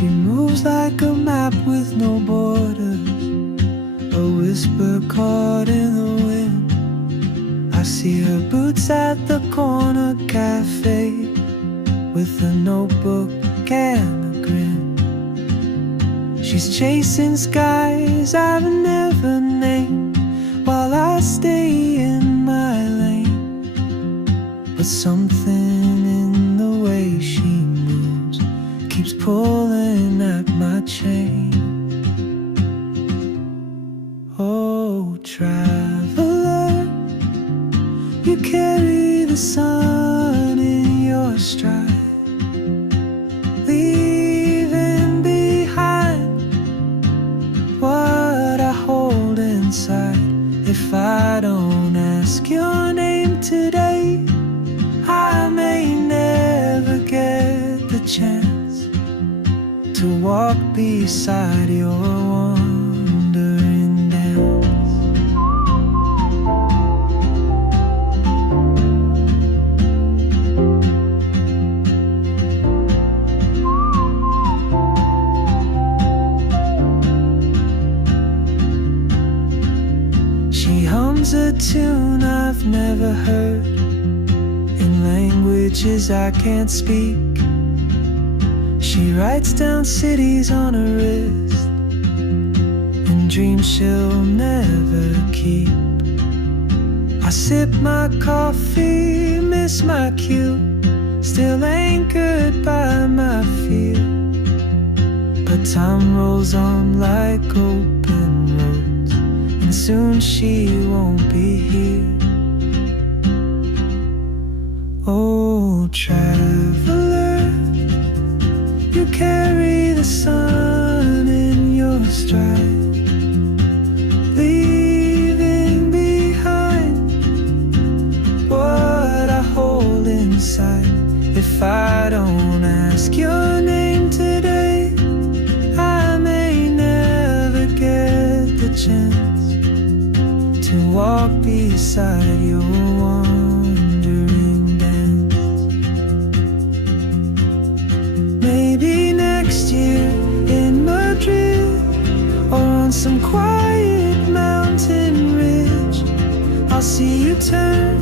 She moves like a map with no borders, a whisper caught in the wind. I see her boots at the corner cafe, with a notebook and a grin. She's chasing skies I've never named, while I stay in my lane. But something in the way she moves keeps pulling at my chain. Oh, traveler, you carry the sun in your stride, leaving behind what I hold inside. If I don't ask your name today, I may never get the chance to walk beside your wandering dance. She hums a tune I've never heard, in languages I can't speak. She writes down cities on her wrist, and dreams she'll never keep. I sip my coffee, miss my cue, still anchored by my fear. But time rolls on like open roads, and soon she won't be here. Oh, traveler, you carry the sun in your stride, leaving behind what I hold inside. If I don't ask your name today, I may never get the chance to walk beside your wandering dance. Maybe next year in Madrid, or on some quiet mountain ridge, I'll see you turn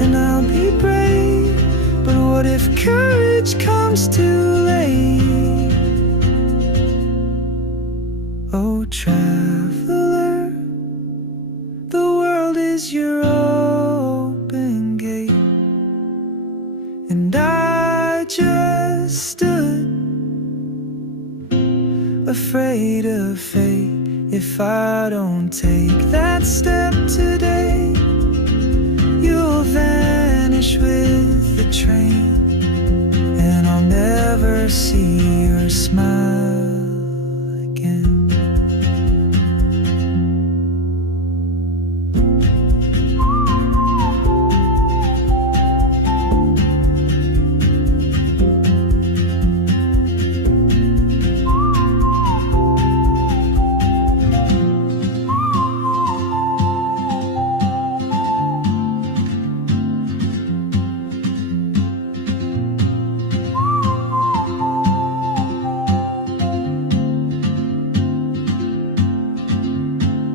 and I'll be brave. But what if courage comes too late? Oh, traveler, the world is your open gate, and I just stood afraid of fate. If I don't take that step today, you'll vanish with the train, and I'll never see your smile again.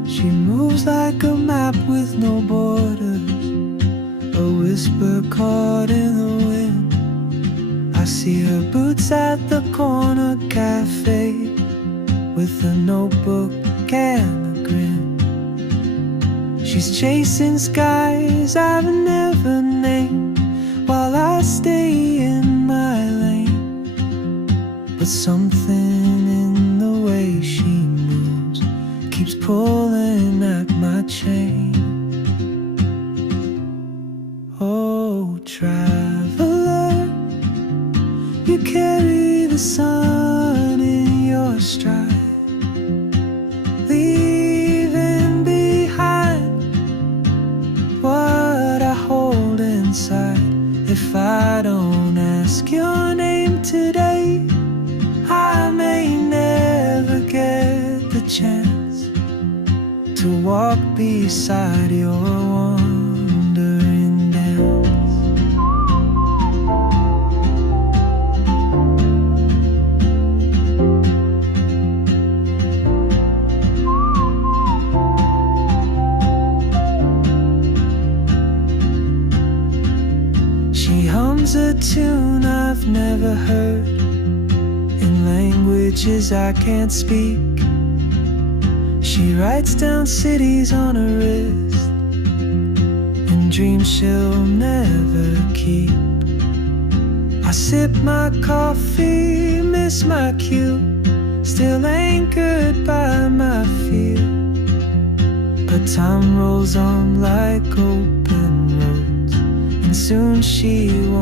She moves like a map with no borders, a whisper caught in the wind. I see her boots at the corner cafe, with a notebook and a grin. She's chasing skies I've never named, while I stay in my lane. But something in the way she moves keeps pulling at my chain. Oh, traveler, you carry the sun in your stride, leaving behind what I hold inside. If I don't ask your name today, I may never get the chance to walk beside your wandering dance. languages I can't speak. She writes down cities on her wrist and dreams she'll never keep. I sip my coffee, miss my cue, still anchored by my fear. But time rolls on like open roads, and soon she won't